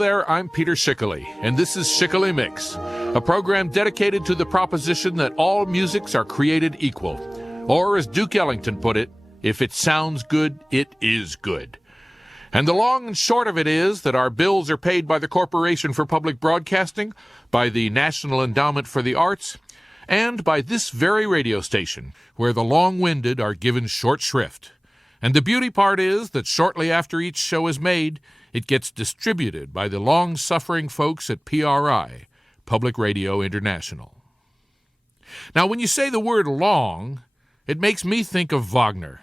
there, I'm Peter Schickele, and this is Schickele Mix, a program dedicated to the proposition that all musics are created equal. Or, as Duke Ellington put it, if it sounds good, it is good. And the long and short of it is that our bills are paid by the Corporation for Public Broadcasting, by the National Endowment for the Arts, and by this very radio station, where the long-winded are given short shrift. And the beauty part is that shortly after each show is made, it gets distributed by the long-suffering folks at PRI, Public Radio International. Now, when you say the word long, it makes me think of Wagner.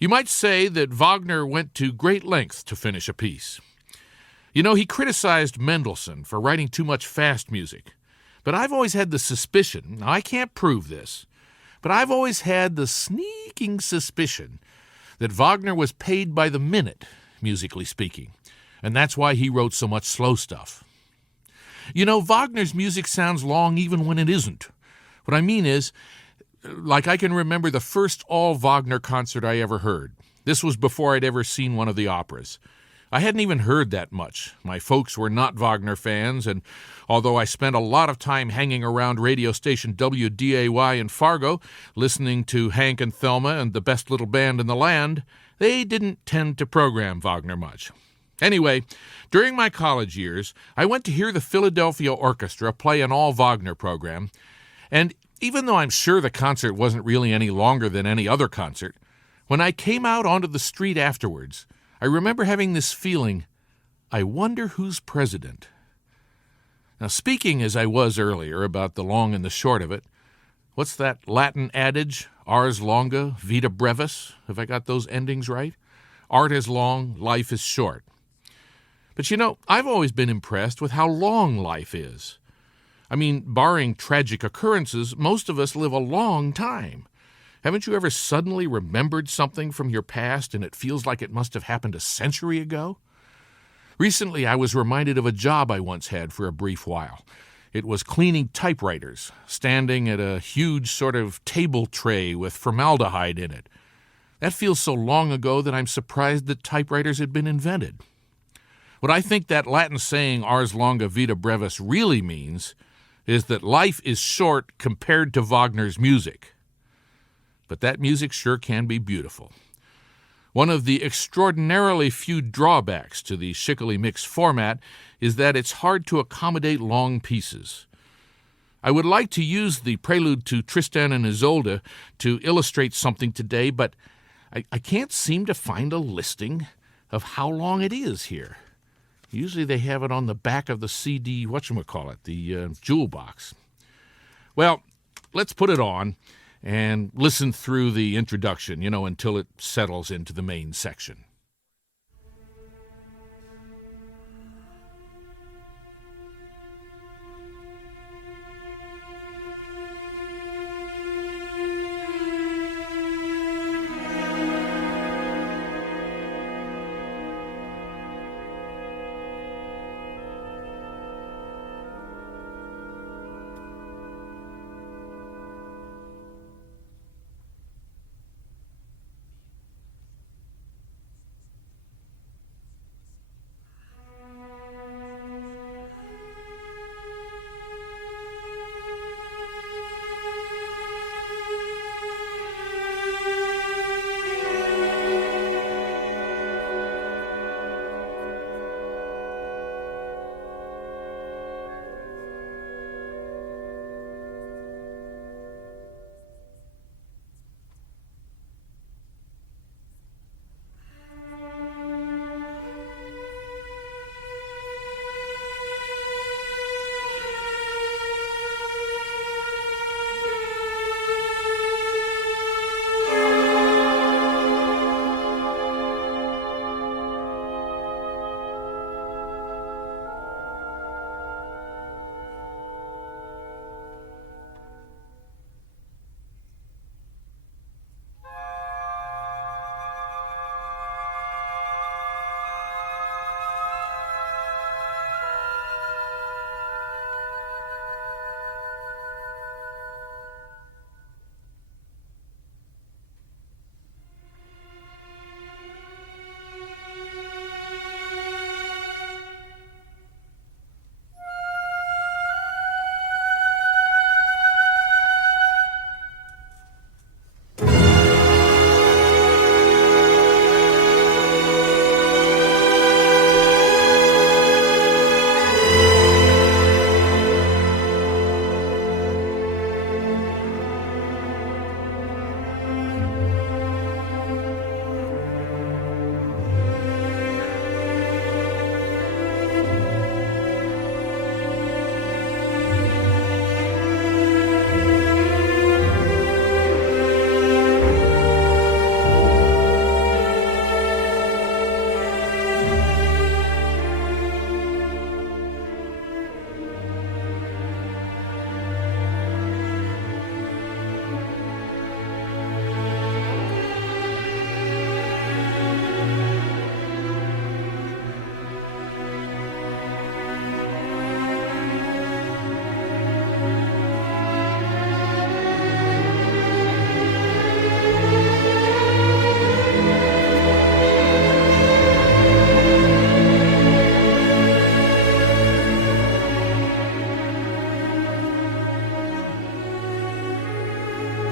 You might say that Wagner went to great lengths to finish a piece. You know, he criticized Mendelssohn for writing too much fast music. But I've always had the suspicion, now I can't prove this, but I've always had the sneaking suspicion that Wagner was paid by the minute, musically speaking, and that's why he wrote so much slow stuff. You know, Wagner's music sounds long even when it isn't. What I mean is, like I can remember the first all-Wagner concert I ever heard. This was before I'd ever seen one of the operas. I hadn't even heard that much. My folks were not Wagner fans, and although I spent a lot of time hanging around radio station WDAY in Fargo, listening to Hank and Thelma and the best little band in the land, they didn't tend to program Wagner much. Anyway, during my college years, I went to hear the Philadelphia Orchestra play an all-Wagner program, and even though I'm sure the concert wasn't really any longer than any other concert, when I came out onto the street afterwards, I remember having this feeling, I wonder who's president. Now, speaking as I was earlier about the long and the short of it, what's that Latin adage, ars longa, vita brevis? Have I got those endings right? Art is long, life is short. But you know, I've always been impressed with how long life is. I mean, barring tragic occurrences, most of us live a long time. Haven't you ever suddenly remembered something from your past and it feels like it must have happened a century ago? Recently, I was reminded of a job I once had for a brief while. It was cleaning typewriters, standing at a huge sort of table tray with formaldehyde in it. That feels so long ago that I'm surprised that typewriters had been invented. What I think that Latin saying, ars longa vita brevis, really means is that life is short compared to Wagner's music. But that music sure can be beautiful. One of the extraordinarily few drawbacks to the Schickele Mix format is that it's hard to accommodate long pieces. I would like to use the prelude to Tristan and Isolde to illustrate something today, but I can't seem to find a listing of how long it is here. Usually they have it on the back of the CD, the jewel box. Well, let's put it on and listen through the introduction, until it settles into the main section.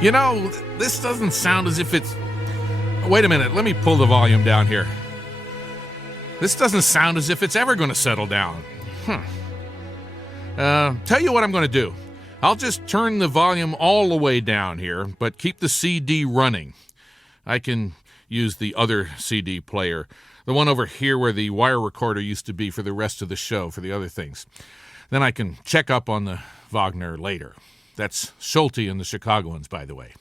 This doesn't sound as if it's... Wait a minute, let me pull the volume down here. This doesn't sound as if it's ever going to settle down. Tell you what I'm going to do. I'll just turn the volume all the way down here, but keep the CD running. I can use the other CD player, the one over here where the wire recorder used to be for the rest of the show, for the other things. Then I can check up on the Wagner later. That's Schulte and the Chicagoans, by the way.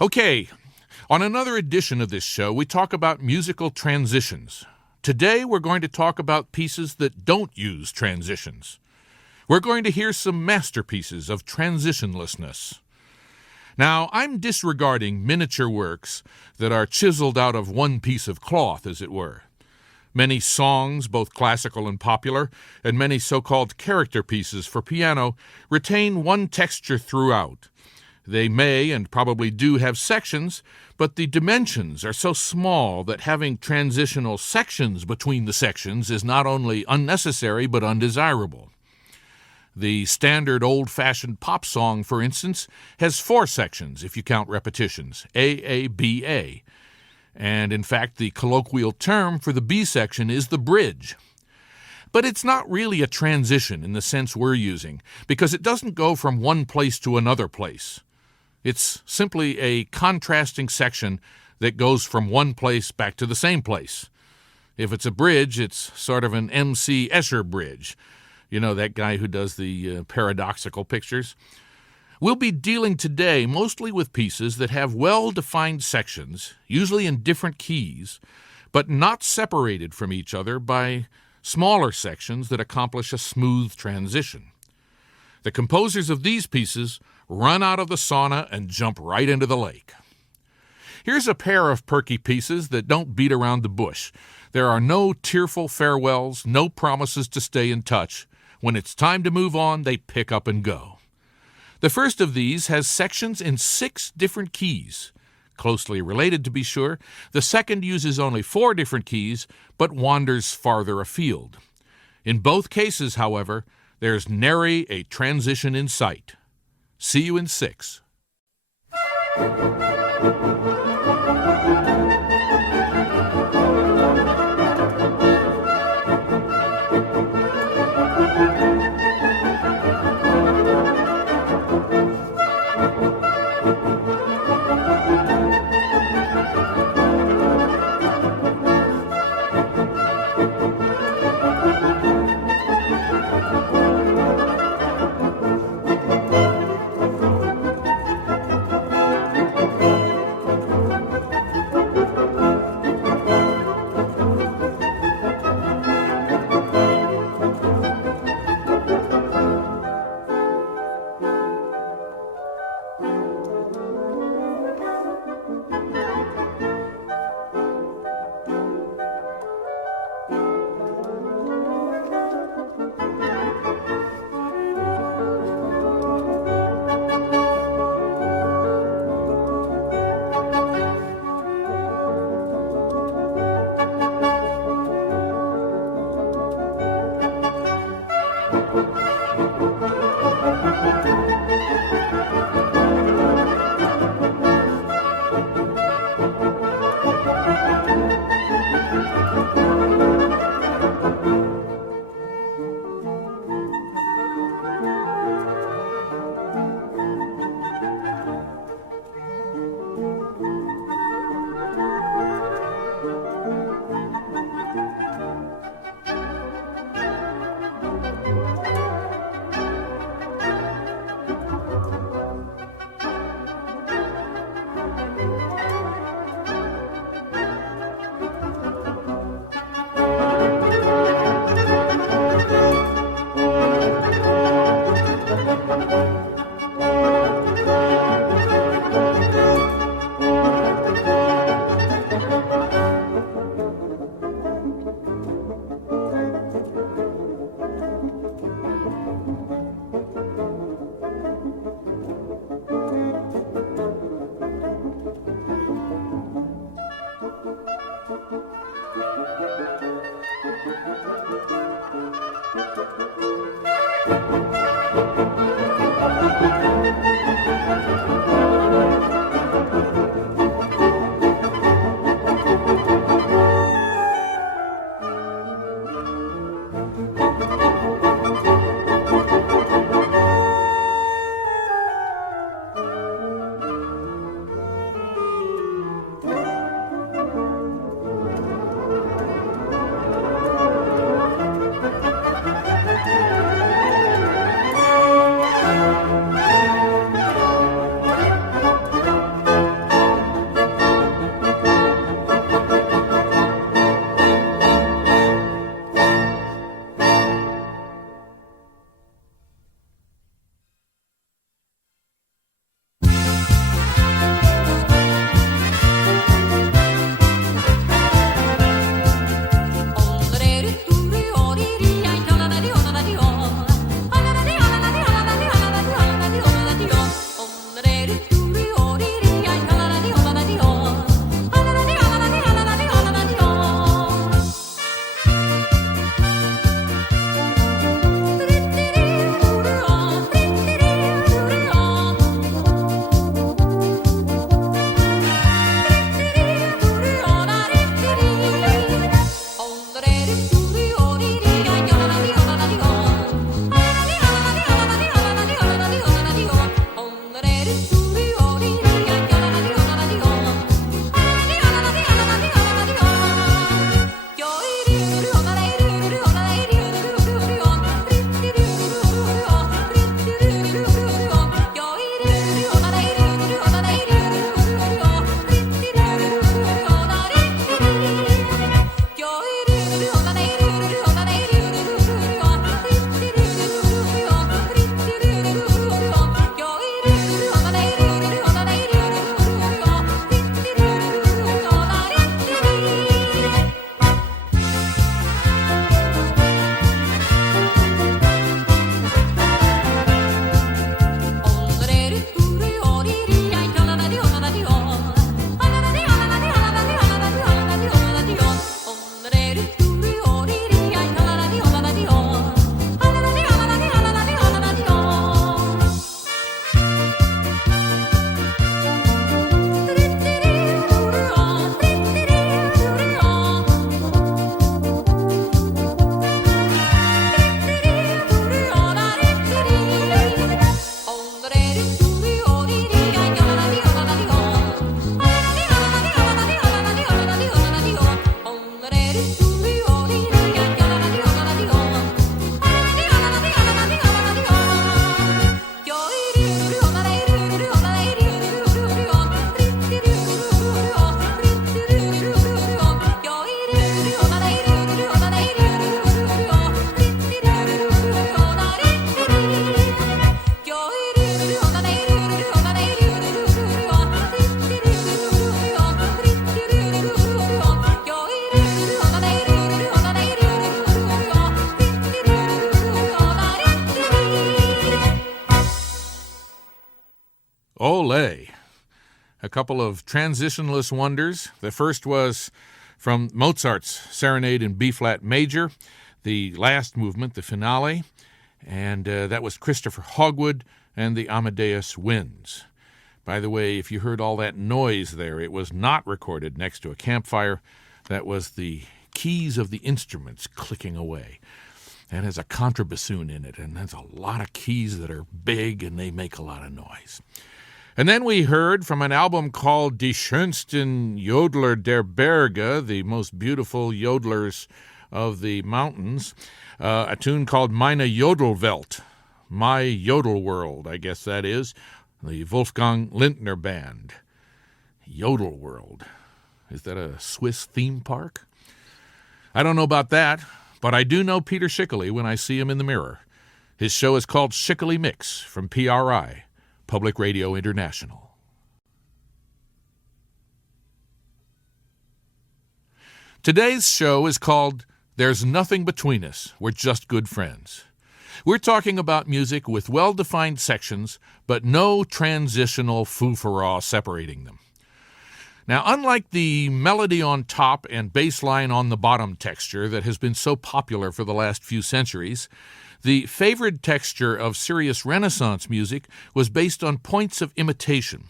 Okay, on another edition of this show, we talk about musical transitions. Today, we're going to talk about pieces that don't use transitions. We're going to hear some masterpieces of transitionlessness. Now, I'm disregarding miniature works that are chiseled out of one piece of cloth, as it were. Many songs, both classical and popular, and many so-called character pieces for piano retain one texture throughout. They may and probably do have sections, but the dimensions are so small that having transitional sections between the sections is not only unnecessary but undesirable. The standard old-fashioned pop song, for instance, has 4 sections if you count repetitions, A, B, A. And in fact, the colloquial term for the B section is the bridge. But it's not really a transition in the sense we're using, because it doesn't go from one place to another place. It's simply a contrasting section that goes from one place back to the same place. If it's a bridge, it's sort of an M.C. Escher bridge. You know, that guy who does the paradoxical pictures. We'll be dealing today mostly with pieces that have well-defined sections, usually in different keys, but not separated from each other by smaller sections that accomplish a smooth transition. The composers of these pieces run out of the sauna and jump right into the lake. Here's a pair of perky pieces that don't beat around the bush. There are no tearful farewells, no promises to stay in touch. When it's time to move on, they pick up and go. The first of these has sections in 6 different keys. Closely related, to be sure. The second uses only 4 different keys, but wanders farther afield. In both cases, however, there's nary a transition in sight. See you in 6. Ole. A couple of transitionless wonders. The first was from Mozart's Serenade in B-flat major, the last movement, the finale, and that was Christopher Hogwood and the Amadeus Winds. By the way, if you heard all that noise there, it was not recorded next to a campfire. That was the keys of the instruments clicking away. That has a contrabassoon in it, and there's a lot of keys that are big, and they make a lot of noise. And then we heard from an album called Die schönsten Jodler der Berge, the most beautiful yodelers of the mountains, a tune called Meine Jodelwelt, My Yodel World, I guess that is, the Wolfgang Lindner Band. Yodel World. Is that a Swiss theme park? I don't know about that, but I do know Peter Schickele when I see him in the mirror. His show is called Schickele Mix from PRI, Public Radio International. Today's show is called There's Nothing Between Us, We're Just Good Friends. We're talking about music with well-defined sections, but no transitional foo-for-raw separating them. Now, unlike the melody on top and bass line on the bottom texture that has been so popular for the last few centuries, the favored texture of serious Renaissance music was based on points of imitation.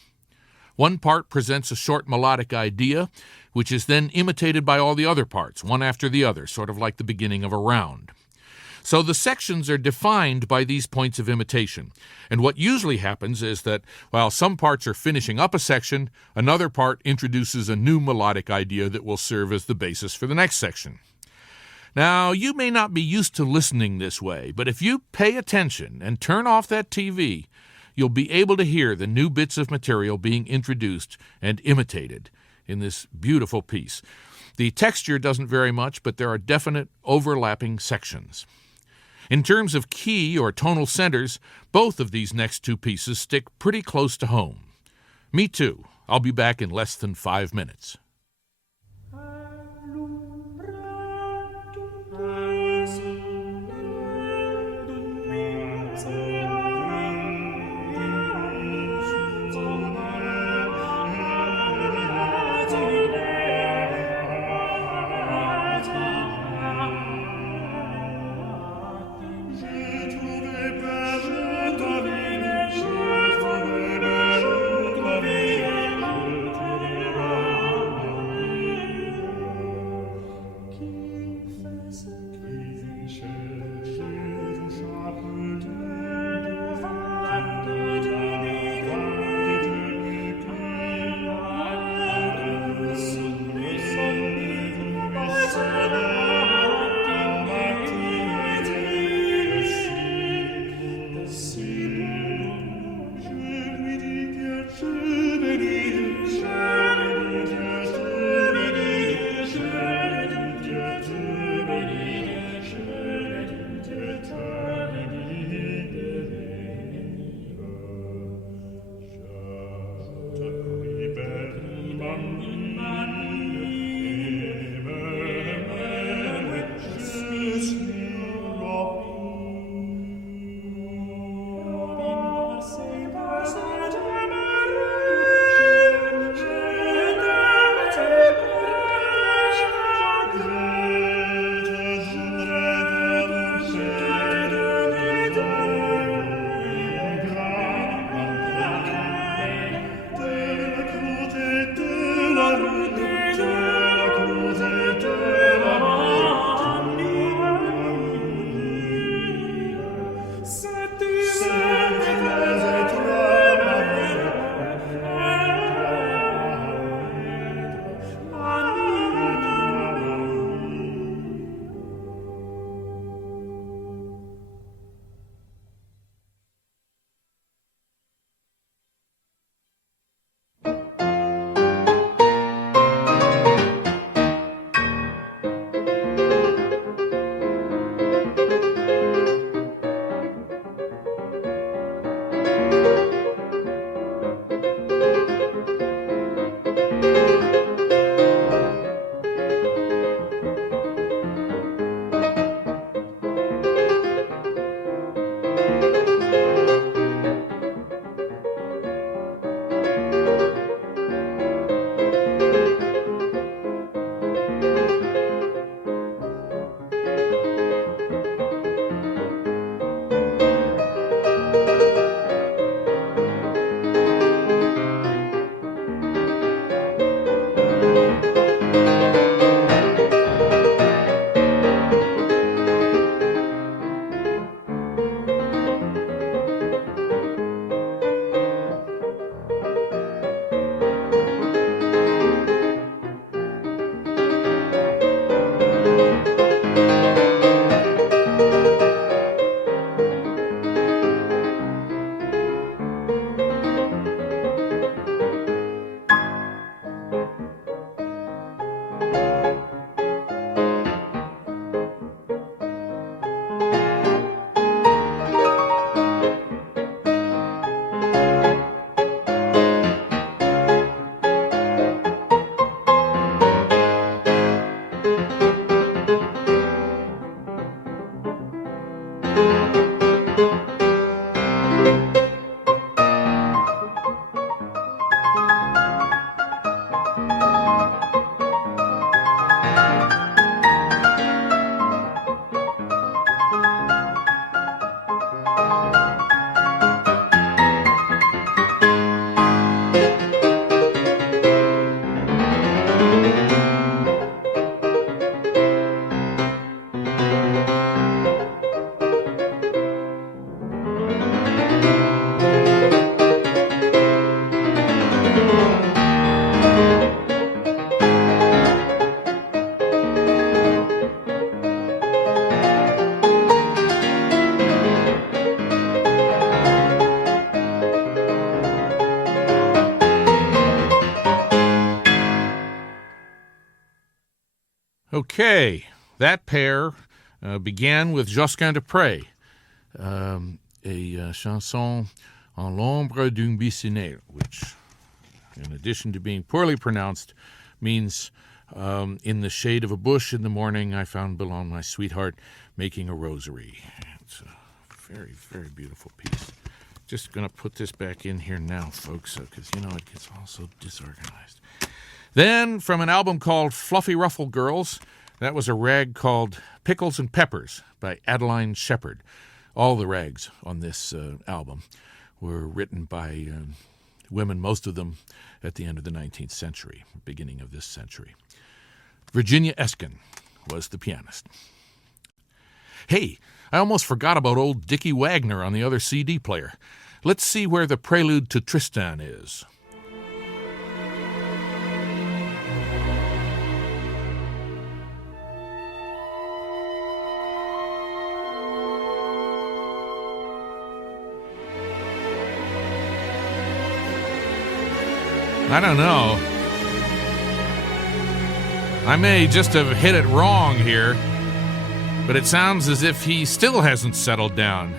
One part presents a short melodic idea, which is then imitated by all the other parts, one after the other, sort of like the beginning of a round. So the sections are defined by these points of imitation. And what usually happens is that while some parts are finishing up a section, another part introduces a new melodic idea that will serve as the basis for the next section. Now, you may not be used to listening this way, but if you pay attention and turn off that TV, you'll be able to hear the new bits of material being introduced and imitated in this beautiful piece. The texture doesn't vary much, but there are definite overlapping sections. In terms of key or tonal centers, both of these next two pieces stick pretty close to home. Me too. I'll be back in less than 5 minutes. Okay, that pair began with Josquin de Pré, a chanson en l'ombre d'une piscine, which, in addition to being poorly pronounced, means in the shade of a bush in the morning I found below my sweetheart making a rosary. It's a very, very beautiful piece. Just going to put this back in here now, folks, because, it gets all so disorganized. Then, from an album called Fluffy Ruffle Girls, that was a rag called Pickles and Peppers by Adeline Shepard. All the rags on this album were written by women, most of them at the end of the 19th century, beginning of this century. Virginia Eskin was the pianist. Hey, I almost forgot about old Dickie Wagner on the other CD player. Let's see where the prelude to Tristan is. I don't know. I may just have hit it wrong here, but it sounds as if he still hasn't settled down.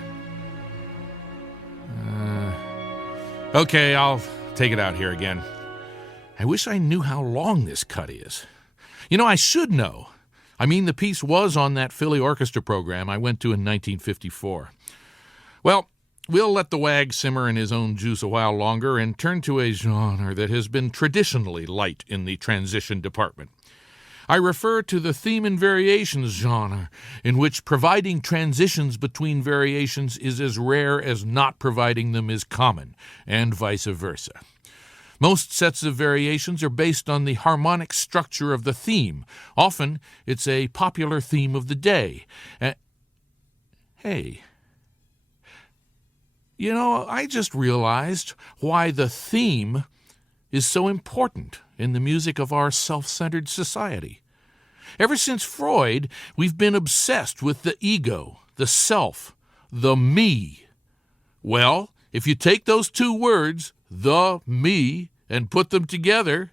Okay, I'll take it out here again. I wish I knew how long this cut is. I should know. I mean, the piece was on that Philly orchestra program I went to in 1954. Well, we'll let the wag simmer in his own juice a while longer and turn to a genre that has been traditionally light in the transition department. I refer to the theme and variations genre, in which providing transitions between variations is as rare as not providing them is common, and vice versa. Most sets of variations are based on the harmonic structure of the theme. Often, it's a popular theme of the day. Hey, I just realized why the theme is so important in the music of our self-centered society. Ever since Freud, we've been obsessed with the ego, the self, the me. Well, if you take those two words, the me, and put them together,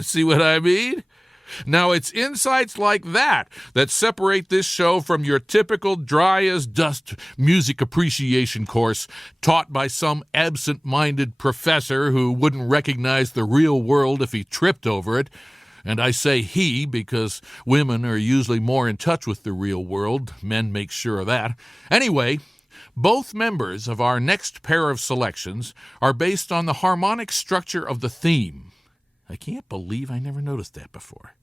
see what I mean? Now, it's insights like that separate this show from your typical dry-as-dust music appreciation course taught by some absent-minded professor who wouldn't recognize the real world if he tripped over it. And I say he because women are usually more in touch with the real world. Men make sure of that. Anyway, both members of our next pair of selections are based on the harmonic structure of the theme. I can't believe I never noticed that before.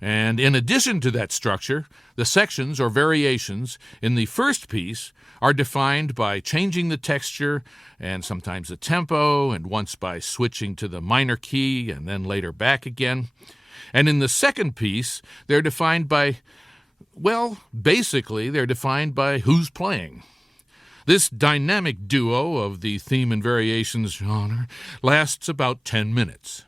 And in addition to that structure, the sections or variations in the first piece are defined by changing the texture and sometimes the tempo, and once by switching to the minor key and then later back again. And in the second piece, they're defined by, basically they're defined by who's playing. This dynamic duo of the theme and variations genre lasts about 10 minutes.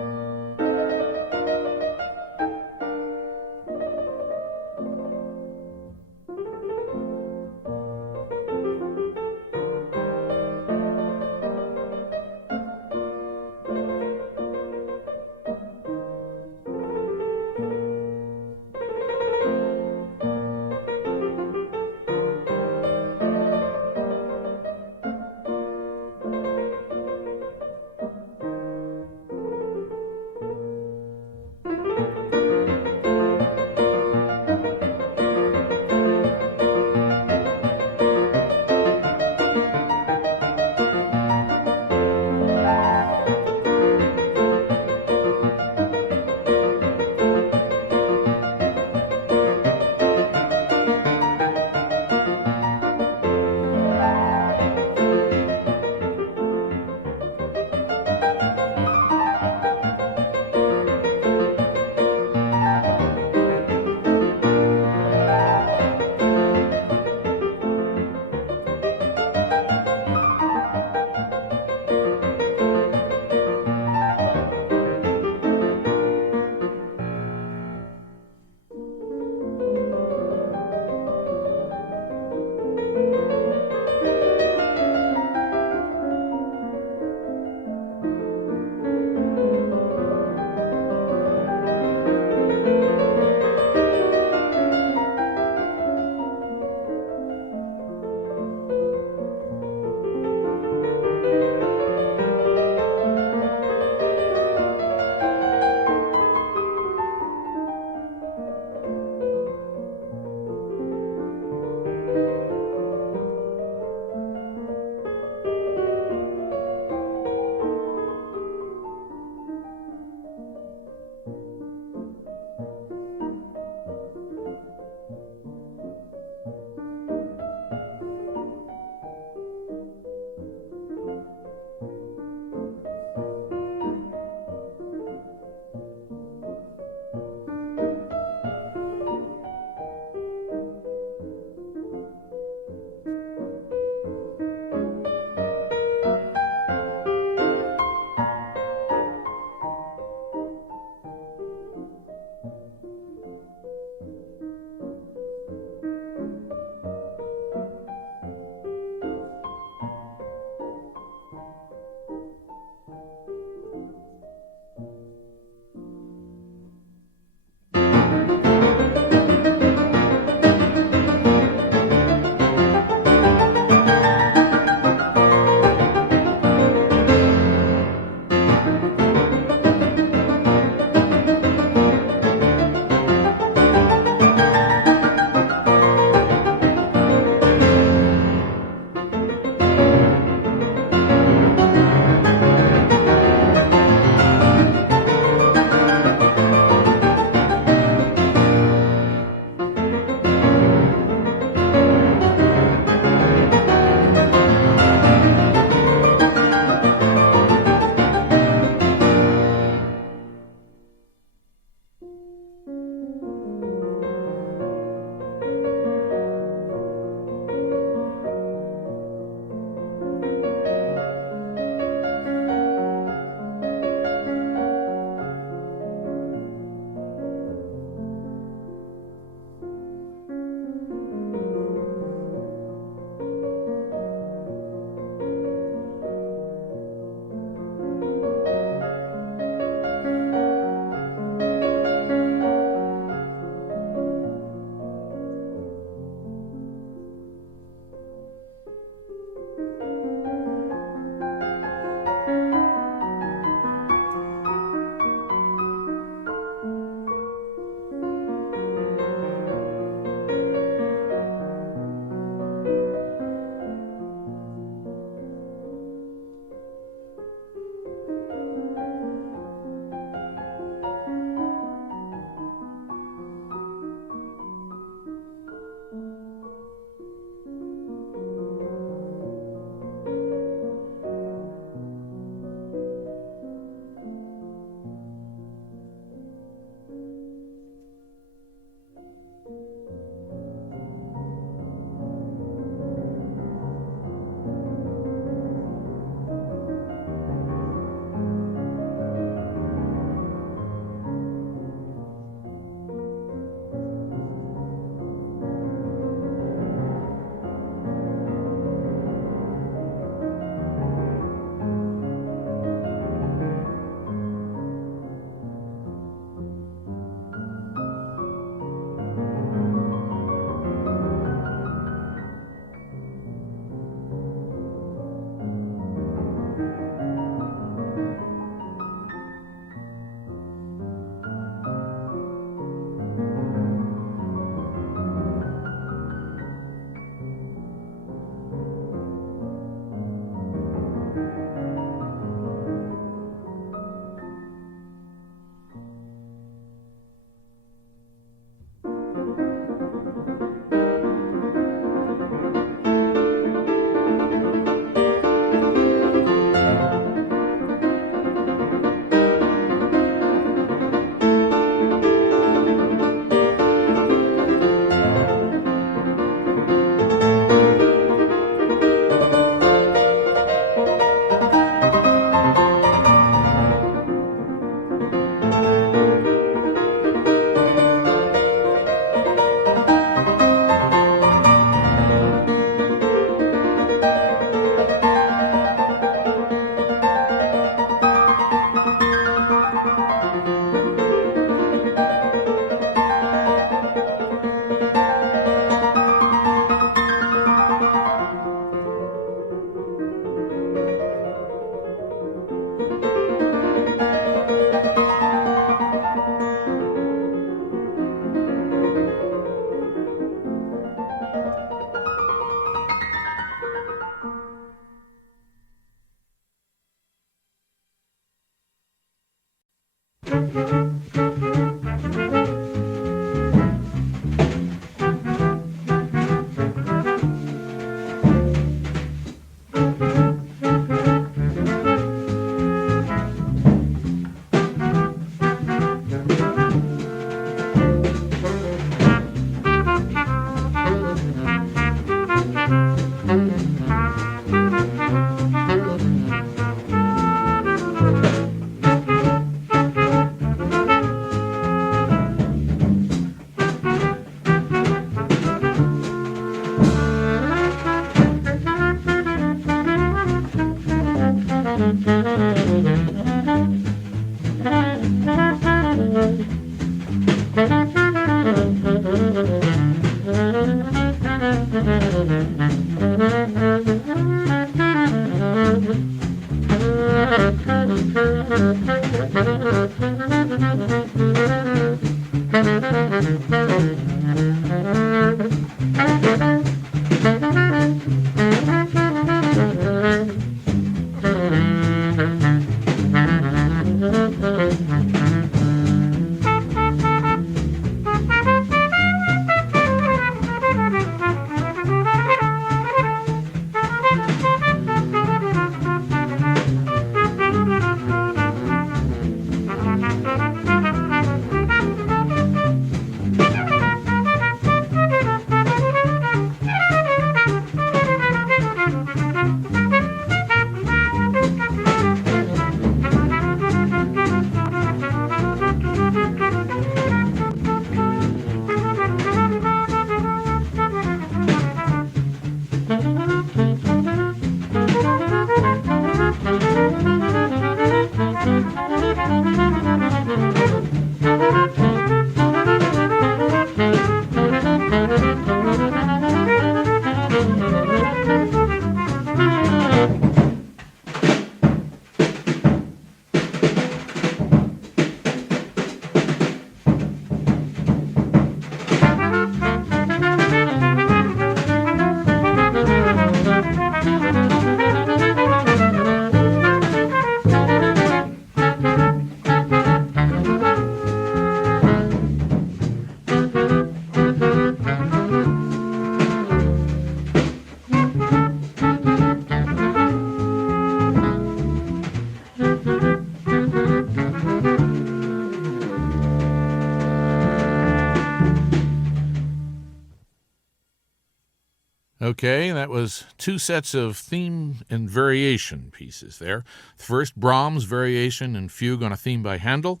Okay, that was two sets of theme and variation pieces there. First, Brahms' variation and fugue on a theme by Handel,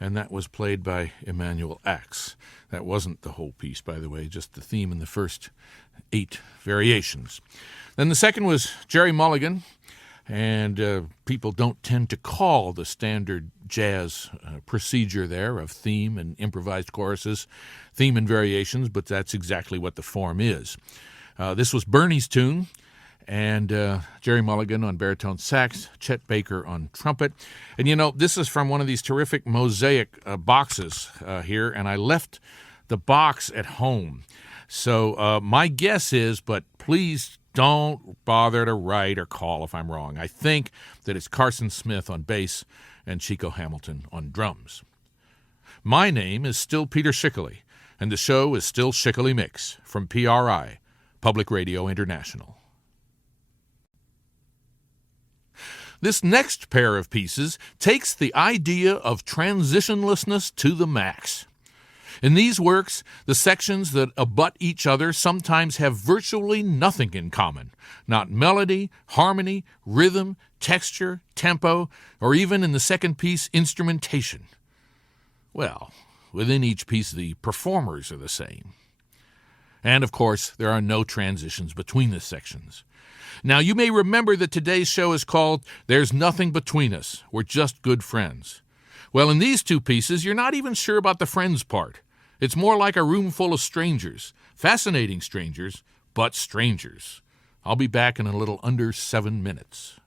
and that was played by Emanuel Ax. That wasn't the whole piece, by the way, just the theme and the first 8 variations. Then the second was Jerry Mulligan, and people don't tend to call the standard jazz procedure there of theme and improvised choruses, theme and variations, but that's exactly what the form is. This was Bernie's tune, and Jerry Mulligan on baritone sax, Chet Baker on trumpet. And, you know, this is from one of these terrific mosaic boxes here, and I left the box at home. So my guess is, but please don't bother to write or call if I'm wrong, I think that it's Carson Smith on bass and Chico Hamilton on drums. My name is still Peter Schickele, and the show is still Schickele Mix from PRI, Public Radio International. This next pair of pieces takes the idea of transitionlessness to the max. In these works, the sections that abut each other sometimes have virtually nothing in common, not melody, harmony, rhythm, texture, tempo, or even in the second piece, instrumentation. Well, within each piece, the performers are the same. And, of course, there are no transitions between the sections. Now, you may remember that today's show is called There's Nothing Between Us, We're Just Good Friends. Well, in these two pieces, you're not even sure about the friends part. It's more like a room full of strangers, fascinating strangers, but strangers. I'll be back in a little under 7 minutes.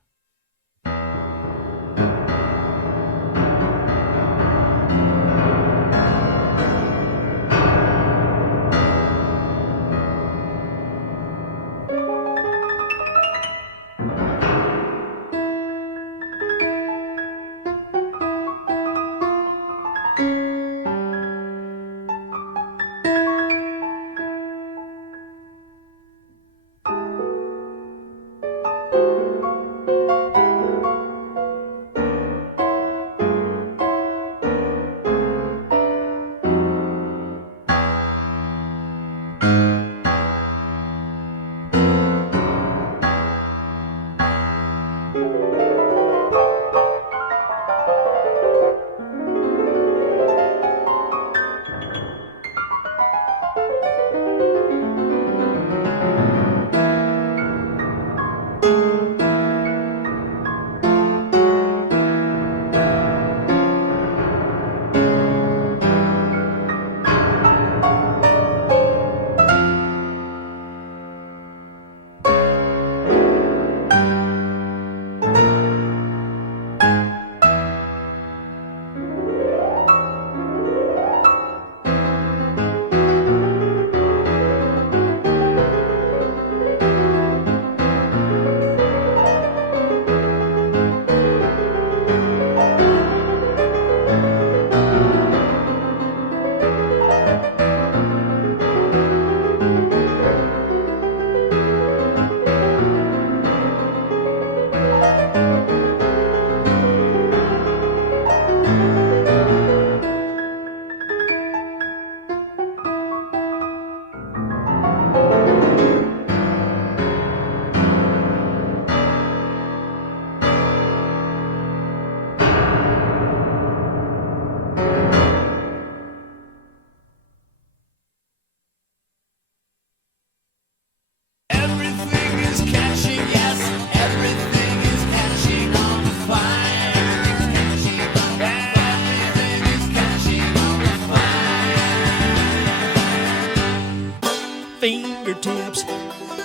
Fingertips,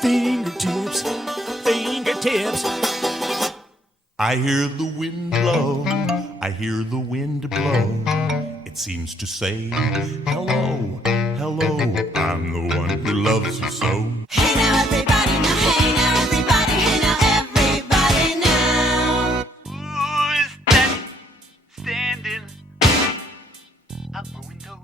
fingertips, fingertips. I hear the wind blow, I hear the wind blow. It seems to say, hello, hello, I'm the one who loves you so. Hey now everybody, now hey now everybody, hey now everybody now. Who's that standing out my window?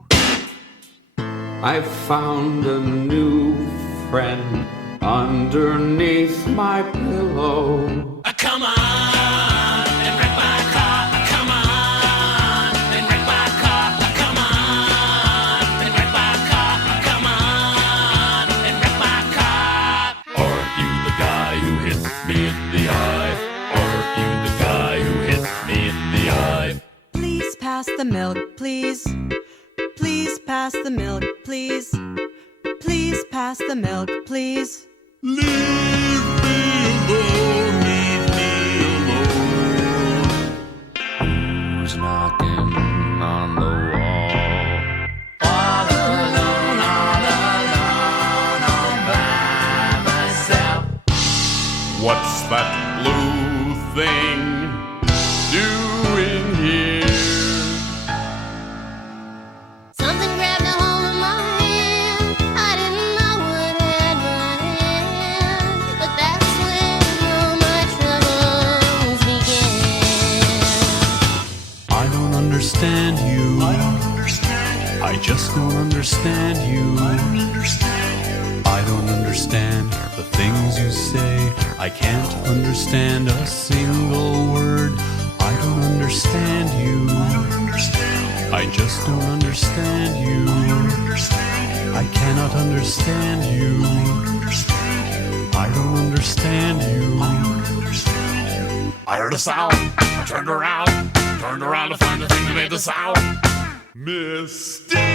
I found a new friend underneath my pillow. Come on and wreck my car. Come on and wreck my car. Come on and wreck my car. Come on and wreck my car. Aren't you the guy who hit me in the eye? Aren't you the guy who hit me in the eye? Please pass the milk, please. Please pass the milk, please. Please pass the milk, please. Leave me alone, leave me alone. Who's knocking on the wall? All alone, all by myself. What's that blue thing doing here? Something grabbed a hold of my hand. I didn't know what had my hand, but that's when all my troubles began. I don't understand you. I don't understand you. I just don't understand you. I don't understand you. I don't understand the things you say. I can't understand a single word. I don't understand you. I don't understand you. I just don't understand you. I don't understand you. I cannot understand you. I don't understand you. I don't understand you. I don't understand you. I heard a sound. I turned around to find the thing that made the sound. Mysterious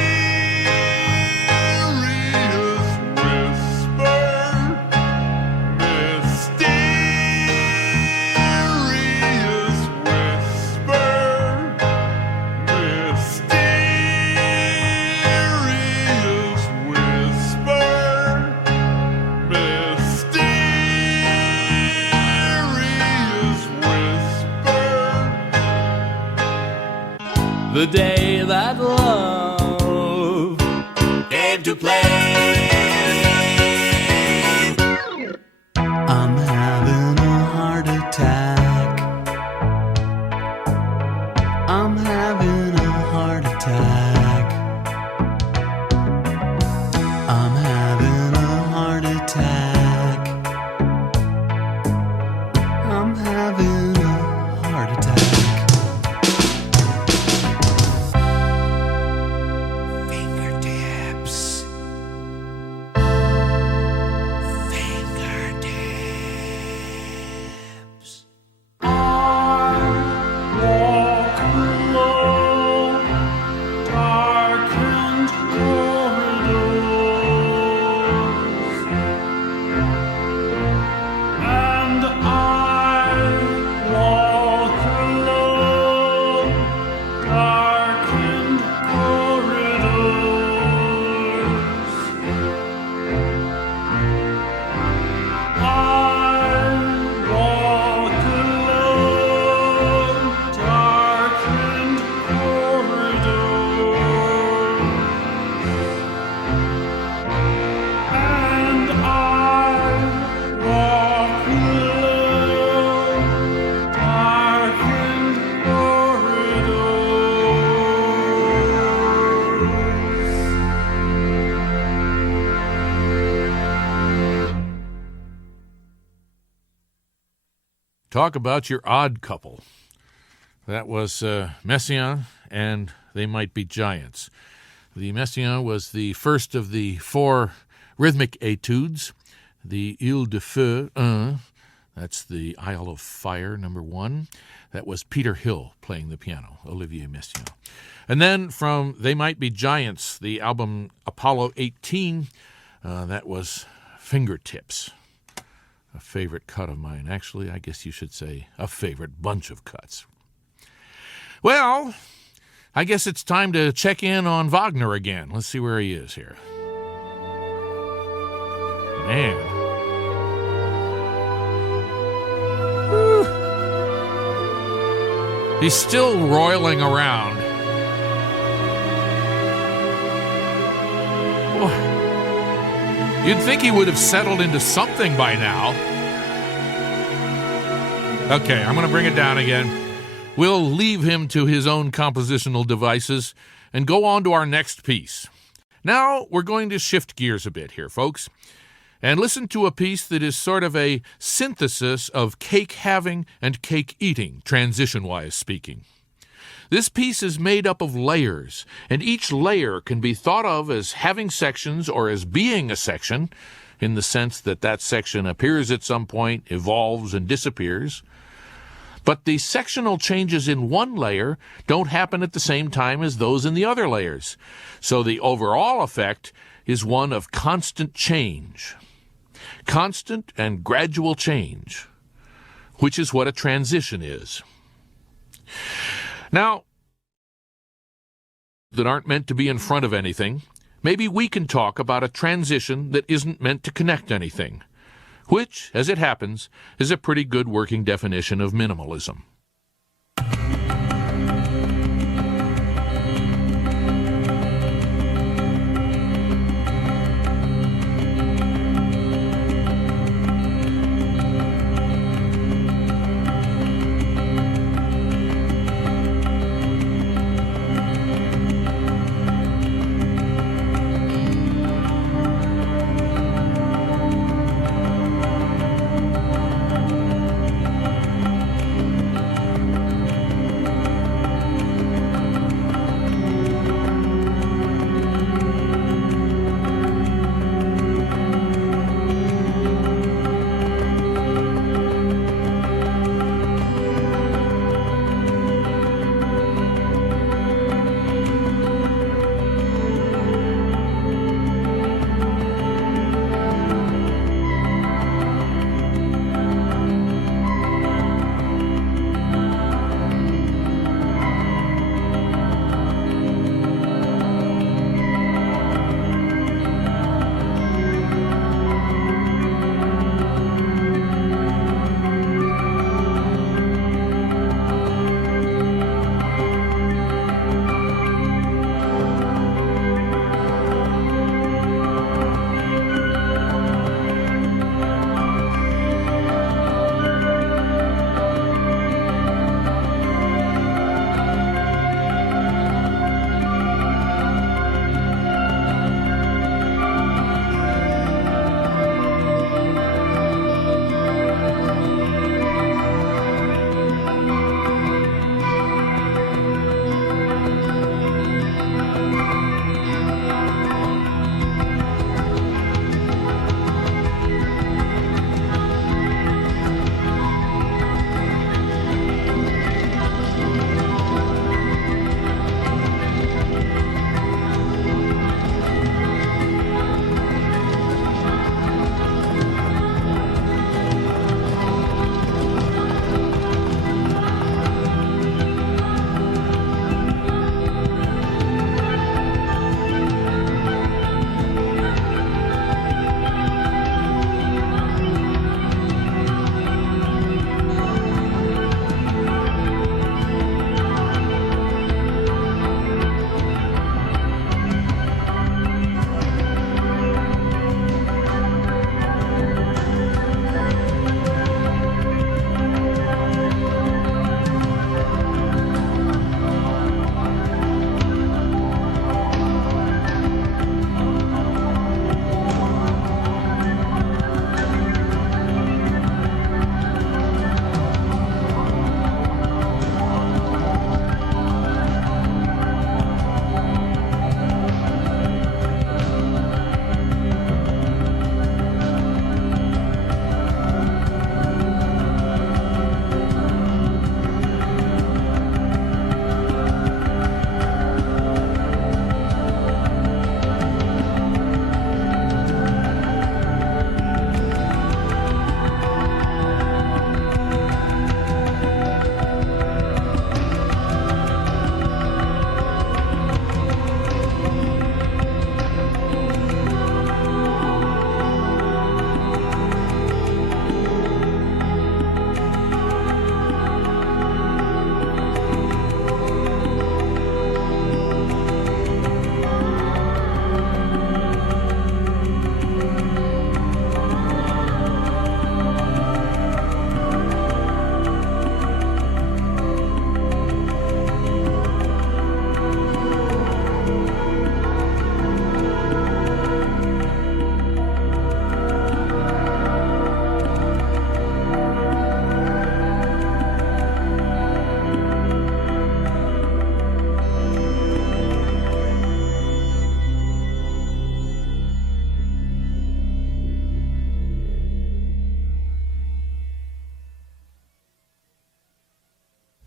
whisper. Mysterious whisper. Mysterious whisper. Mysterious whisper. The day that love Came to play. I'm having a heart attack. I'm having a heart attack. I'm having a heart attack. I'm having a heart attack. Fingertips. Fingertips. Walk alone, darkened corridors, and I walk alone, darkened corridors. I walk alone, darkened corridors, and I walk alone, darkened corridors. Talk about your odd couple. That was Messiaen and They Might Be Giants. The Messiaen was the first of the 4 rhythmic etudes. The Île de Feu 1, that's the Isle of Fire, number 1. That was Peter Hill playing the piano, Olivier Messiaen. And then from They Might Be Giants, the album Apollo 18, that was Fingertips. A favorite cut of mine. Actually, I guess you should say a favorite bunch of cuts. Well, I guess it's time to check in on Wagner again. Let's see where he is here. man. Whew. He's still roiling around. Oh. You'd think he would have settled into something by now. Okay, I'm going to bring it down again. We'll leave him to his own compositional devices and go on to our next piece. Now we're going to shift gears a bit here, folks, and listen to a piece that is sort of a synthesis of cake having and cake eating, transition-wise speaking. This piece is made up of layers, and each layer can be thought of as having sections or as being a section, in the sense that that section appears at some point, evolves, and disappears. But the sectional changes in one layer don't happen at the same time as those in the other layers. So the overall effect is one of constant change. Constant and gradual change, which is what a transition is. Now, that aren't meant to be in front of anything, maybe we can talk about a transition that isn't meant to connect anything, which, as it happens, is a pretty good working definition of minimalism.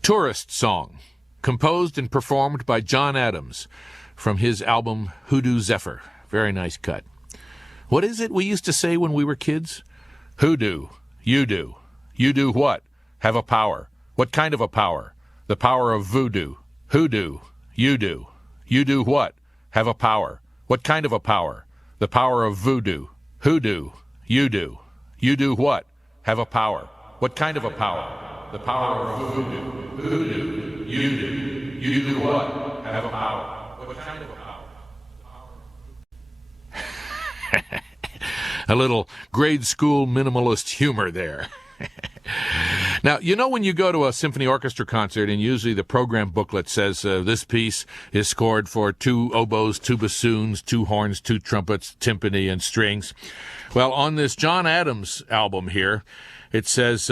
Tourist Song, composed and performed by John Adams from his album Hoodoo Zephyr. Very nice cut. What is it we used to say when we were kids? Hoodoo, you do. You do what? Have a power. What kind of a power? The power of voodoo. Hoodoo, you do. You do what? Have a power. What kind of a power? The power of voodoo. Hoodoo, you do. You do what? Have a power. What kind of a power? The power of voodoo. Hoodoo, you do. You do what? Have a power. What kind of a power? A little grade school minimalist humor there. Now, you know when you go to a symphony orchestra concert and usually the program booklet says this piece is scored for 2 oboes, 2 bassoons, 2 horns, 2 trumpets, timpani, and strings. Well, on this John Adams album here, it says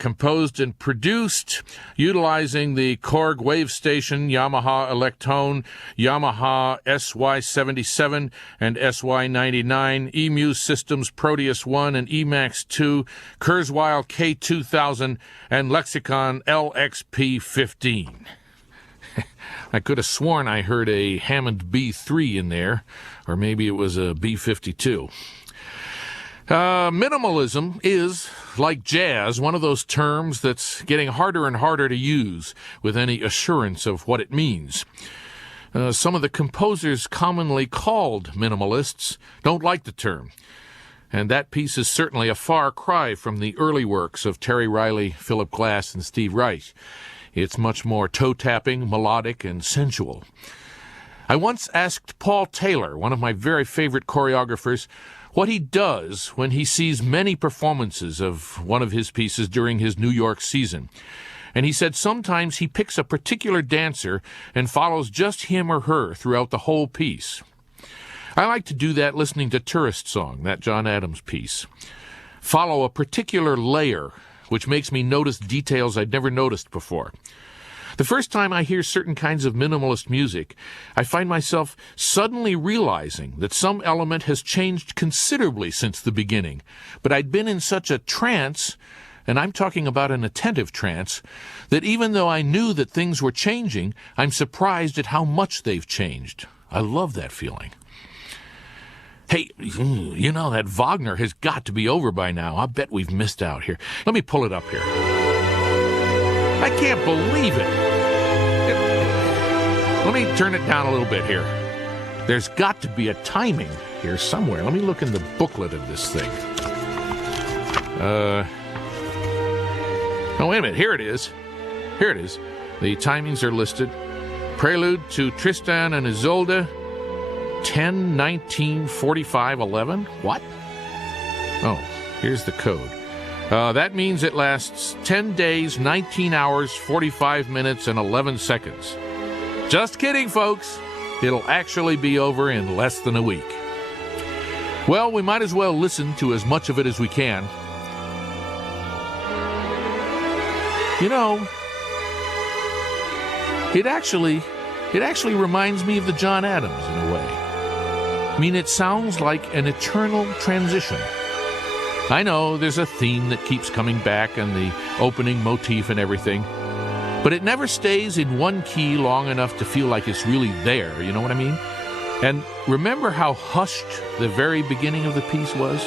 composed and produced utilizing the Korg Wave Station, Yamaha Electone, Yamaha SY77 and SY99, EMU Systems Proteus 1 and EMAX 2, Kurzweil K2000, and Lexicon LXP15. I could have sworn I heard a Hammond B3 in there, or maybe it was a B52. Minimalism is, like jazz, one of those terms that's getting harder and harder to use with any assurance of what it means. Some of the composers commonly called minimalists don't like the term, and that piece is certainly a far cry from the early works of Terry Riley, Philip Glass, and Steve Reich. It's much more toe-tapping, melodic, and sensual. I once asked Paul Taylor, one of my very favorite choreographers, what he does when he sees many performances of one of his pieces during his New York season. And he said sometimes he picks a particular dancer and follows just him or her throughout the whole piece. I like to do that listening to Tourist Song, that John Adams piece. Follow a particular layer, which makes me notice details I'd never noticed before. The first time I hear certain kinds of minimalist music, I find myself suddenly realizing that some element has changed considerably since the beginning. But I'd been in such a trance, and I'm talking about an attentive trance, that even though I knew that things were changing, I'm surprised at how much they've changed. I love that feeling. Hey, you know, that Wagner has got to be over by now. I bet we've missed out here. Let me pull it up here. I can't believe it. Let me turn it down a little bit here. There's got to be a timing here somewhere. Let me look in the booklet of this thing. Oh, wait a minute. Here it is. Here it is. The timings are listed. Prelude to Tristan and Isolde, 10-19-45-11. What? Oh, here's the code. That means it lasts 10 days, 19 hours, 45 minutes, and 11 seconds. Just kidding, folks. It'll actually be over in less than a week. Well, we might as well listen to as much of it as we can. You know, it actually reminds me of the John Adams in a way. I mean, it sounds like an eternal transition. I know there's a theme that keeps coming back and the opening motif and everything, but it never stays in one key long enough to feel like it's really there, you know what I mean? And remember how hushed the very beginning of the piece was?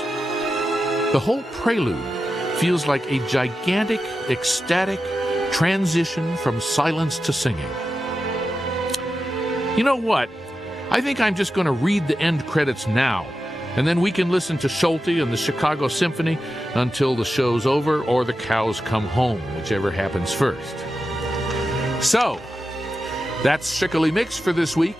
The whole prelude feels like a gigantic, ecstatic transition from silence to singing. You know what? I think I'm just going to read the end credits now, and then we can listen to Schulte and the Chicago Symphony until the show's over or the cows come home, whichever happens first. So, that's Schickele Mix for this week.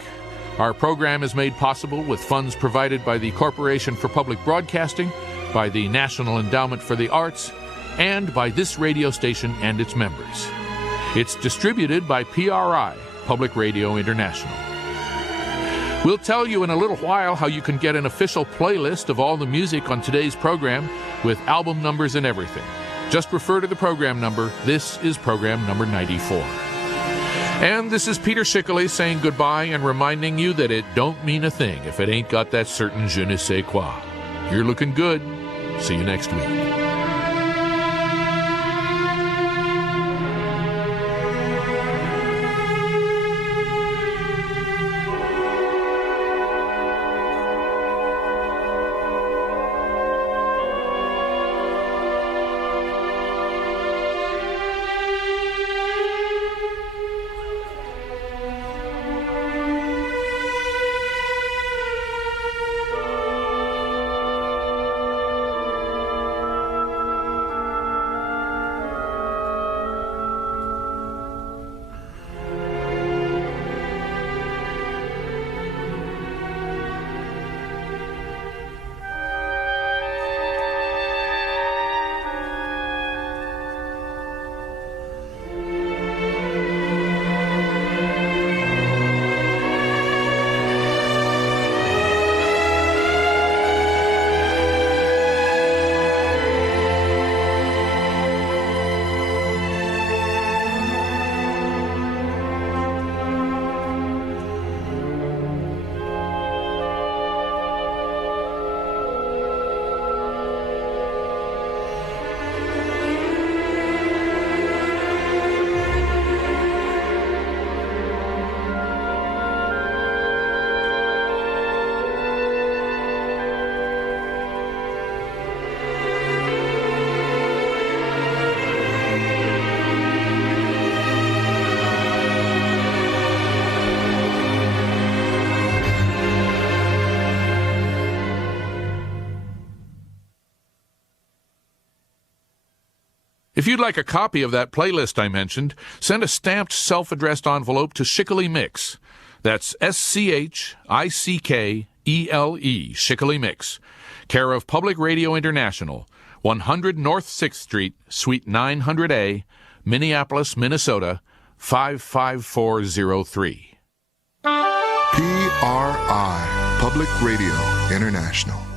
Our program is made possible with funds provided by the Corporation for Public Broadcasting, by the National Endowment for the Arts, and by this radio station and its members. It's distributed by PRI, Public Radio International. We'll tell you in a little while how you can get an official playlist of all the music on today's program with album numbers and everything. Just refer to the program number. This is program number 94. And this is Peter Schickele saying goodbye and reminding you that it don't mean a thing if it ain't got that certain je ne sais quoi. You're looking good. See you next week. If you'd like a copy of that playlist I mentioned, send a stamped self-addressed envelope to Schickele Mix. That's SCHICKELE, Schickele Mix, care of Public Radio International, 100 North 6th Street, Suite 900A, Minneapolis, Minnesota, 55403. PRI, Public Radio International.